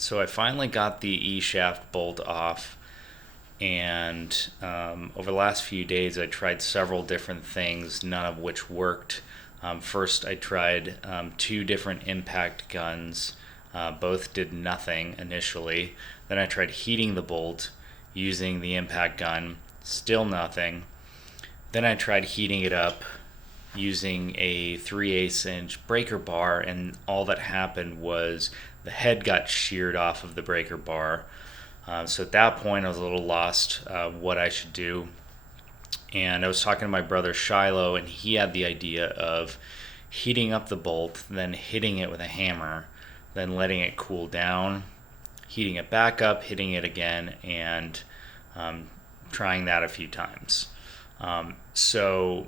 So I finally got the E-shaft bolt off, and over the last few days I tried several different things, none of which worked. First I tried two different impact guns. Both did nothing initially. Then I tried heating the bolt using the impact gun, still nothing. Then I tried heating it up using a 3/8 inch breaker bar, and all that happened was the head got sheared off of the breaker bar. So at that point I was a little lost what I should do. And I was talking to my brother Shiloh, and he had the idea of heating up the bolt, then hitting it with a hammer, then letting it cool down, heating it back up, hitting it again, and trying that a few times. So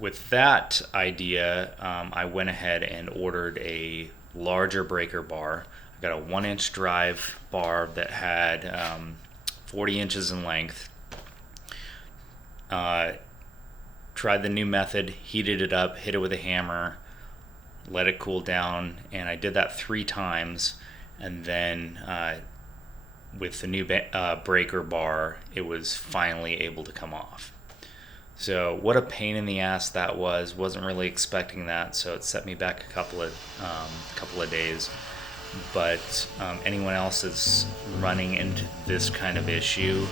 with that idea, I went ahead and ordered a larger breaker bar. I got a 1-inch drive bar that had 40 inches in length. Tried the new method, heated it up, hit it with a hammer, let it cool down, and I did that 3 times. And then with the new breaker bar, it was finally able to come off. So what a pain in the ass that was. Wasn't really expecting that, so it set me back a couple of days. But anyone else is running into this kind of issue,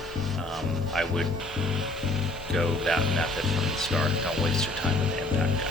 I would go that method from the start. Don't waste your time with the impact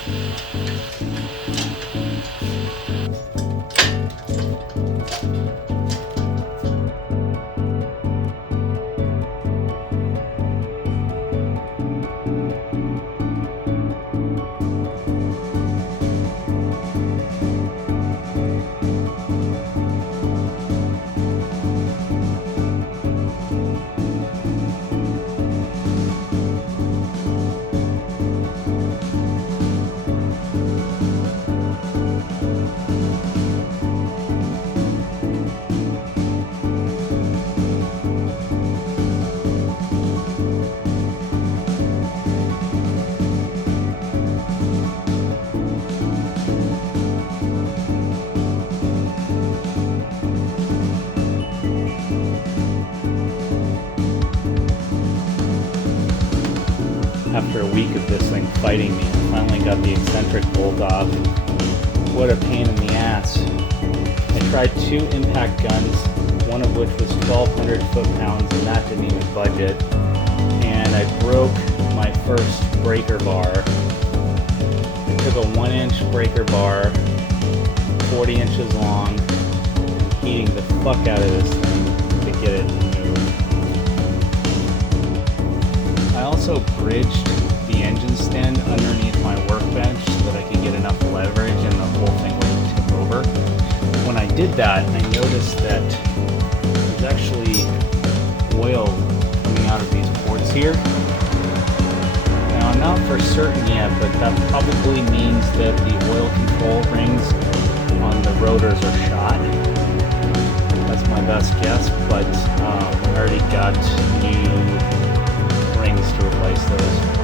After a week of this thing fighting me, I finally got the eccentric bolt off. What a pain in the ass. I tried 2 impact guns, one of which was 1,200 foot-pounds, and that didn't even budget. And I broke my first breaker bar. I took a 1-inch breaker bar, 40 inches long, and heating the fuck out of this thing to get it to move. I also bridged the engine stand underneath my workbench so that I could get enough leverage and the whole thing wouldn't tip over. When I did that, I noticed that there's actually oil coming out of these ports here. Now I'm not for certain yet, but that probably means that the oil control rings on the rotors are shot. That's my best guess, but we already got new rings to replace those.